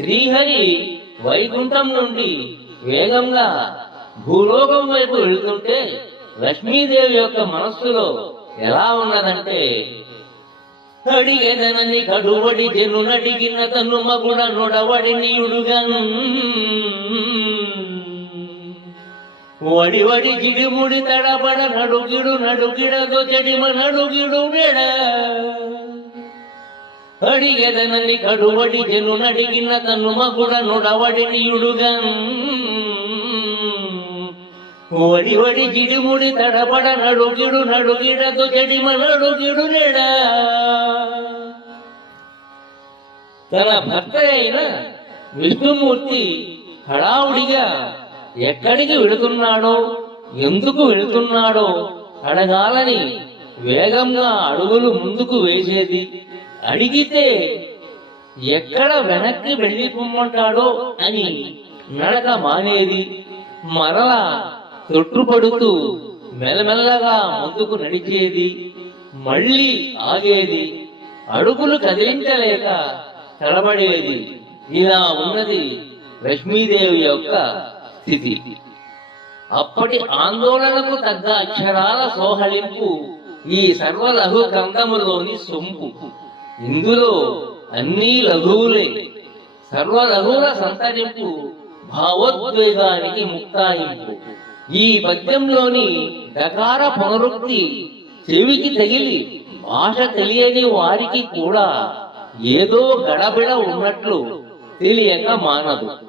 శ్రీహరి వైకుంఠం నుండి వేగంగా భూలోకం వైపు వెళుతుంటే లక్ష్మీదేవి యొక్క మనస్సులో ఎలా ఉన్నదంటే, అడిగెదనని కడువడి జను నడిగిన తను మగుడ నొడవడి నీయుడుగా వడివడి జిడిముడి తడబడ నడుగిడు నడుగిడదో చెడిమ నడుగిడు నెడ అడిగెదనని కడువడి జను నడిగిన తను మగుడ నొడవడి నీయుడుగా వడివడి జిడిముడి తడబడ నడుగిడు నడుగిడదో చెడిమ నడుగిడు నెడ. తన భర్త అయిన విష్ణుమూర్తి హడావుడిగా ఎక్కడికి వెళుతున్నాడో ఎందుకు వెళుతున్నాడో అడగాలని వేగంగా అడుగులు ముందుకు వేసేది. అడిగితే ఎక్కడ వెనక్కి వెళ్ళిపోమంటాడో అని నడక మానేది. మరలా తొట్టుపడుతూ మెల్లమెల్లగా ముందుకు నడిచేది. మళ్ళీ ఆగేది. అడుగులు కదిలించలేక తడబడేది. ఇలా ఉన్నది లక్ష్మీదేవి యొక్క స్థితి. అప్పటి ఆందోళనకు తగ్గ అక్షరాల సోహలింపు ఈ సర్వలఘు గ్రంథములోని సొంపు. ఇందులో అన్నీ లఘువులే. సర్వలఘువుల సంతరింపు భావోద్వేగానికి ముక్తాయింపు. ఈ పద్యంలోని డకార పునరుక్తి చెవికి తగిలి భాష తెలియని వారికి కూడా ఏదో గడబిడ ఉన్నట్లు తెలియక మానదు.